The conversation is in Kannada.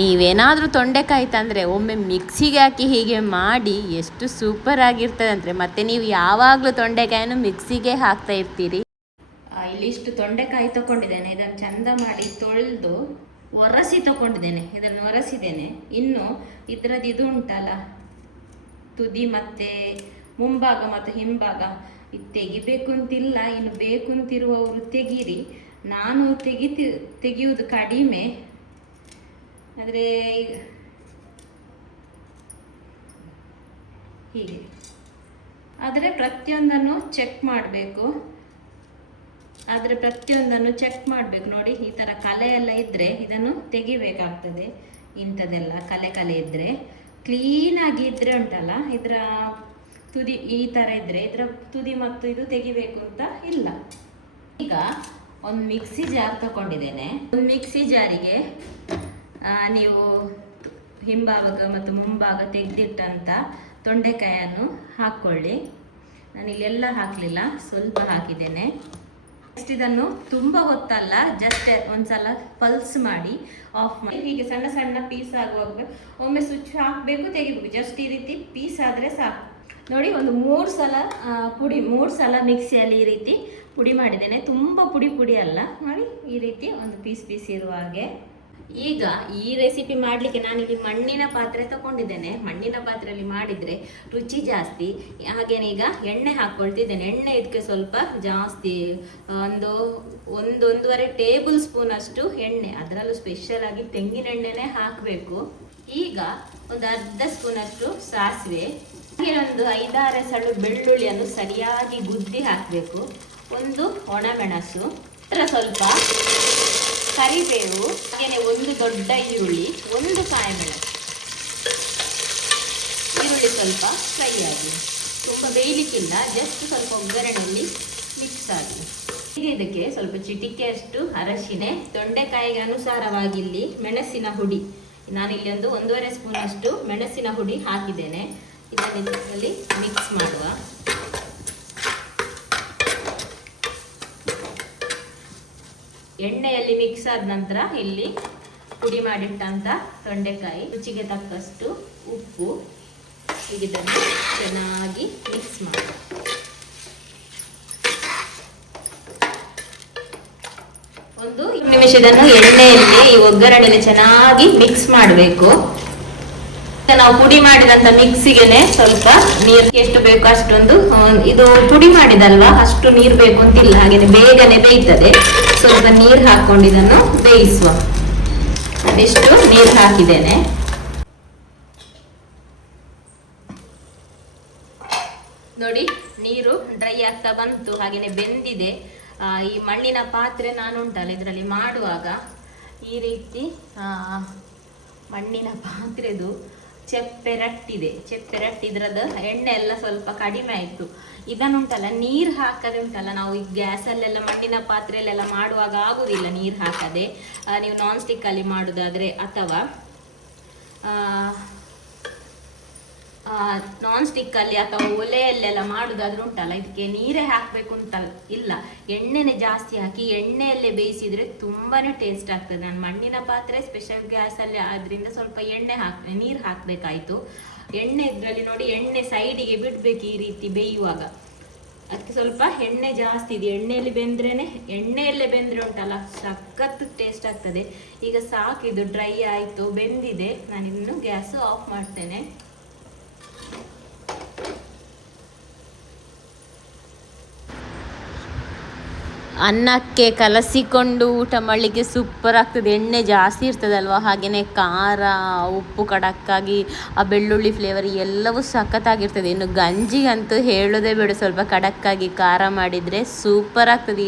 ನೀವೇನಾದರೂ ತೊಂಡೆಕಾಯಿ ತಂದರೆ ಒಮ್ಮೆ ಮಿಕ್ಸಿಗೆ ಹಾಕಿ ಹೀಗೆ ಮಾಡಿ ಎಷ್ಟು ಸೂಪರ್ ಆಗಿರ್ತದೆ ಅಂದರೆ ಮತ್ತೆ ನೀವು ಯಾವಾಗಲೂ ತೊಂಡೆಕಾಯನ್ನು ಮಿಕ್ಸಿಗೆ ಹಾಕ್ತಾ ಇರ್ತೀರಿ. ಇಲ್ಲಿಷ್ಟು ತೊಂಡೆಕಾಯಿ ತಗೊಂಡಿದ್ದೇನೆ. ಇದನ್ನು ಚಂದ ಮಾಡಿ ತೊಳೆದು ಒರಸಿ ತಗೊಂಡಿದ್ದೇನೆ. ಇದನ್ನು ಒರೆಸಿದ್ದೇನೆ. ಇನ್ನು ಇದರದ್ದು ಇದು ಉಂಟಲ್ಲ, ತುದಿ ಮತ್ತೆ ಮುಂಭಾಗ ಮತ್ತು ಹಿಂಭಾಗ. ಇದು ತೆಗಿಬೇಕು ಅಂತಿಲ್ಲ, ಇನ್ನು ಬೇಕು ಅಂತಿರುವವರು ತೆಗೀರಿ. ನಾನು ತೆಗಿತಿ, ತೆಗೆಯುವುದು ಕಡಿಮೆ. ಆದರೆ ಹೀಗೆ. ಆದರೆ ಪ್ರತಿಯೊಂದನ್ನು ಚೆಕ್ ಮಾಡಬೇಕು. ಆದರೆ ಪ್ರತಿಯೊಂದನ್ನು ಚೆಕ್ ಮಾಡಬೇಕು. ನೋಡಿ, ಈ ಥರ ಕಲೆ ಎಲ್ಲ ಇದ್ದರೆ ಇದನ್ನು ತೆಗಿಬೇಕಾಗ್ತದೆ. ಇಂಥದ್ದೆಲ್ಲ ಕಲೆ ಕಲೆ ಇದ್ದರೆ ಕ್ಲೀನಾಗಿ ಇದ್ದರೆ ಉಂಟಲ್ಲ, ಇದರ ತುದಿ, ಈ ಥರ ಇದ್ದರೆ ಇದರ ತುದಿ ಮತ್ತು ಇದು ತೆಗಿಬೇಕು ಅಂತ ಇಲ್ಲ. ಈಗ ಒಂದು ಮಿಕ್ಸಿ ಜಾರ್ ತಗೊಂಡಿದ್ದೇನೆ. ಒಂದು ಮಿಕ್ಸಿ ಜಾರಿಗೆ ನೀವು ಹಿಂಭಾಗ ಮತ್ತು ಮುಂಭಾಗ ತೆಗೆದಿಟ್ಟಂಥ ತೊಂಡೆಕಾಯನ್ನು ಹಾಕ್ಕೊಳ್ಳಿ. ನಾನು ಇಲ್ಲೆಲ್ಲ ಹಾಕಲಿಲ್ಲ, ಸ್ವಲ್ಪ ಹಾಕಿದ್ದೇನೆ. ನೆಕ್ಸ್ಟ್ ಇದನ್ನು ತುಂಬ ಹೊತ್ತಲ್ಲ ಜಸ್ಟ್ ಒಂದ್ಸಲ ಪಲ್ಸ್ ಮಾಡಿ ಆಫ್ ಮಾಡಿ. ಹೀಗೆ ಸಣ್ಣ ಸಣ್ಣ ಪೀಸ್ ಆಗುವಾಗ ಒಮ್ಮೆ ಸ್ವಿಚ್ ಹಾಕಬೇಕು, ತೆಗಿಬೇಕು. ಜಸ್ಟ್ ಈ ರೀತಿ ಪೀಸ್ ಆದರೆ ಸಾಕು. ನೋಡಿ, ಒಂದು ಮೂರು ಸಲ ಪುಡಿ, ಮೂರು ಸಲ ಮಿಕ್ಸಿಯಲ್ಲಿ ಈ ರೀತಿ ಪುಡಿ ಮಾಡಿದ್ದೇನೆ. ತುಂಬ ಪುಡಿ ಪುಡಿ ಅಲ್ಲ. ನೋಡಿ, ಈ ರೀತಿ ಒಂದು ಪೀಸ್ ಪೀಸ್ ಇರುವ ಹಾಗೆ. ಈಗ ಈ ರೆಸಿಪಿ ಮಾಡಲಿಕ್ಕೆ ನಾನಿಲ್ಲಿ ಮಣ್ಣಿನ ಪಾತ್ರೆ ತಗೊಂಡಿದ್ದೇನೆ. ಮಣ್ಣಿನ ಪಾತ್ರೆಯಲ್ಲಿ ಮಾಡಿದರೆ ರುಚಿ ಜಾಸ್ತಿ. ಹಾಗೇನೆ ಈಗ ಎಣ್ಣೆ ಹಾಕ್ಕೊಳ್ತಿದ್ದೇನೆ ಎಣ್ಣೆ ಇದಕ್ಕೆ ಸ್ವಲ್ಪ ಜಾಸ್ತಿ ಒಂದು, ಒಂದೊಂದೂವರೆ ಟೇಬಲ್ ಸ್ಪೂನ್ ಅಷ್ಟು ಎಣ್ಣೆ. ಅದರಲ್ಲೂ ಸ್ಪೆಷಲ್ ಆಗಿ ತೆಂಗಿನ ಎಣ್ಣೆನೇ ಹಾಕಬೇಕು. ಈಗ ಒಂದು ಅರ್ಧ ಸ್ಪೂನ್ ಅಷ್ಟು ಸಾಸಿವೆ ಹಾಗೆ ಒಂದು ಐದಾರು ಸಣ್ಣ ಬೆಳ್ಳುಳ್ಳಿಯನ್ನು ಸರಿಯಾಗಿ ಗುದ್ದಿ ಹಾಕಬೇಕು. ಒಂದು ಒಣಮೆಣಸು ಸ್ವಲ್ಪ ಕರಿಬೇವು ಹಾಗೆಯೇ ಒಂದು ದೊಡ್ಡ ಈರುಳ್ಳಿ, ಒಂದು ಕಾಯಿಮೆಣಸು ಈರುಳ್ಳಿ ಸ್ವಲ್ಪ ಫ್ರೈ ಆಗಿ, ತುಂಬ ಬೇಯಲಿಕ್ಕಿಲ್ಲ ಜಸ್ಟ್ ಸ್ವಲ್ಪ ಒಗ್ಗರಣೆಯಲ್ಲಿ ಮಿಕ್ಸ್ ಆಗಲಿ ಈಗ ಇದಕ್ಕೆ ಸ್ವಲ್ಪ ಚಿಟಿಕೆಯಷ್ಟು ಅರಶಿನೆ, ತೊಂಡೆಕಾಯಿಗೆ ಅನುಸಾರವಾಗಿ ಇಲ್ಲಿ ಮೆಣಸಿನ ಹುಡಿ. ನಾನಿಲ್ಲಿ ಒಂದು ಒಂದೂವರೆ ಸ್ಪೂನಷ್ಟು ಮೆಣಸಿನ ಹುಡಿ ಹಾಕಿದ್ದೇನೆ. ಇದನ್ನು ಇದರಲ್ಲಿ ಮಿಕ್ಸ್ ಮಾಡುವ. ಎಣ್ಣೆಯಲ್ಲಿ ಮಿಕ್ಸ್ ಆದ ನಂತರ ಇಲ್ಲಿ ಪುಡಿ ಮಾಡಿಟ್ಟಂತ ತೊಂಡೆಕಾಯಿ, ರುಚಿಗೆ ತಕ್ಕಷ್ಟು ಉಪ್ಪು ಇದನ್ನು ಚೆನ್ನಾಗಿ ಮಿಕ್ಸ್ ಮಾಡಿ ಒಂದು ನಿಮಿಷ ಇದನ್ನು ಎಣ್ಣೆಯಲ್ಲಿ ಈ ಒಗ್ಗರಣೆಯಲ್ಲಿ ಚೆನ್ನಾಗಿ ಮಿಕ್ಸ್ ಮಾಡಬೇಕು. ನಾವು ಪುಡಿ ಮಾಡಿದಂತ ಮಿಕ್ಸಿಗೆನೆ ಸ್ವಲ್ಪ ನೀರ್ ಎಷ್ಟು ಬೇಕು ಅಷ್ಟೊಂದು ಇದು ಪುಡಿ ಮಾಡಿದಲ್ವಾ? ಅಷ್ಟು ನೀರ್ ಬೇಕು ಅಂತಿಲ್ಲ, ಹಾಗೇನೆ ಬೇಗನೆ ಬೇಯ್ತದೆ. ಸ್ವಲ್ಪ ನೀರ್ ಹಾಕೊಂಡು ಇದನ್ನು ಬೇಯಿಸುವ. ಅದೆಷ್ಟು ನೀರ್ ಹಾಕಿದ್ದೇನೆ. ನೋಡಿ, ನೀರು ಡ್ರೈ ಆಗ್ತಾ ಬಂತು, ಹಾಗೇನೆ ಬೆಂದಿದೆ. ಈ ಮಣ್ಣಿನ ಪಾತ್ರೆ ನಾನು ಉಂಟಲ್ಲ ಇದರಲ್ಲಿ ಮಾಡುವಾಗ ಈ ರೀತಿ ಮಣ್ಣಿನ ಪಾತ್ರೆದು ಚೆಪ್ಪೆರಟ್ಟಿದೆ. ಚೆಪ್ಪೆರಟ್ಟಿದ್ರದ್ದು ಎಣ್ಣೆ ಎಲ್ಲ ಸ್ವಲ್ಪ ಕಡಿಮೆ ಆಯಿತು. ಇದನ್ನುಂಟಲ್ಲ ನೀರು ಹಾಕದೆ ಉಂಟಲ್ಲ, ನಾವು ಈ ಗ್ಯಾಸಲ್ಲೆಲ್ಲ, ಮಣ್ಣಿನ ಪಾತ್ರೆಯಲ್ಲೆಲ್ಲ ಮಾಡುವಾಗ ಆಗುವುದಿಲ್ಲ ನೀರು ಹಾಕದೆ. ನೀವು ನಾನ್ ಸ್ಟಿಕ್ಕಲ್ಲಿ ಮಾಡೋದಾದರೆ ಅಥವಾ ನಾನ್ ಸ್ಟಿಕ್ ಅಲ್ಲಿ ಅಥವಾ ಒಲೆಯಲ್ಲೆಲ್ಲ ಮಾಡುದಾದ್ರೂ ಉಂಟಲ್ಲ, ಇದಕ್ಕೆ ನೀರೇ ಹಾಕಬೇಕು ಅಂತ ಇಲ್ಲ. ಎಣ್ಣೆನೆ ಜಾಸ್ತಿ ಹಾಕಿ ಎಣ್ಣೆಯಲ್ಲೇ ಬೇಯಿಸಿದ್ರೆ ತುಂಬಾನೇ ಟೇಸ್ಟ್ ಆಗ್ತದೆ. ನಾನು ಮಣ್ಣಿನ ಪಾತ್ರೆ ಸ್ಪೆಷಲ್ ಗ್ಯಾಸ್ ಅಲ್ಲಿ ಆದ್ರಿಂದ ಸ್ವಲ್ಪ ಎಣ್ಣೆ ಹಾಕ್, ನೀರು ಹಾಕ್ಬೇಕಾಯ್ತು. ಎಣ್ಣೆ ಇದ್ರಲ್ಲಿ ನೋಡಿ ಎಣ್ಣೆ ಸೈಡಿಗೆ ಬಿಡ್ಬೇಕು ಈ ರೀತಿ ಬೇಯುವಾಗ. ಅದಕ್ಕೆ ಸ್ವಲ್ಪ ಎಣ್ಣೆ ಜಾಸ್ತಿ ಇದೆ. ಎಣ್ಣೆಯಲ್ಲಿ ಬೆಂದ್ರೇನೆ, ಎಣ್ಣೆಯಲ್ಲೇ ಬೆಂದ್ರೆ ಉಂಟಲ್ಲ, ಸಖತ್ ಟೇಸ್ಟ್ ಆಗ್ತದೆ. ಈಗ ಸಾಕಿದು ಡ್ರೈ ಆಯಿತು, ಬೆಂದಿದೆ. ನಾನಿನ್ನು ಗ್ಯಾಸ್ ಆಫ್ ಮಾಡ್ತೇನೆ. ಅನ್ನಕ್ಕೆ ಕಲಸಿಕೊಂಡು ಊಟ ಮಾಡಲಿಕ್ಕೆ ಸೂಪರ್ ಆಗ್ತದೆ. ಎಣ್ಣೆ ಜಾಸ್ತಿ ಇರ್ತದಲ್ವ? ಹಾಗೆಯೇ ಖಾರ, ಉಪ್ಪು ಖಡಕ್ಕಾಗಿ, ಆ ಬೆಳ್ಳುಳ್ಳಿ ಫ್ಲೇವರ್ ಎಲ್ಲವೂ ಸಖತ್ತಾಗಿರ್ತದೆ. ಇನ್ನು ಗಂಜಿಗಂತೂ ಹೇಳೋದೇ ಬೇಡ. ಸ್ವಲ್ಪ ಖಡಕ್ಕಾಗಿ ಖಾರ ಮಾಡಿದರೆ ಸೂಪರ್ ಆಗ್ತದೆ.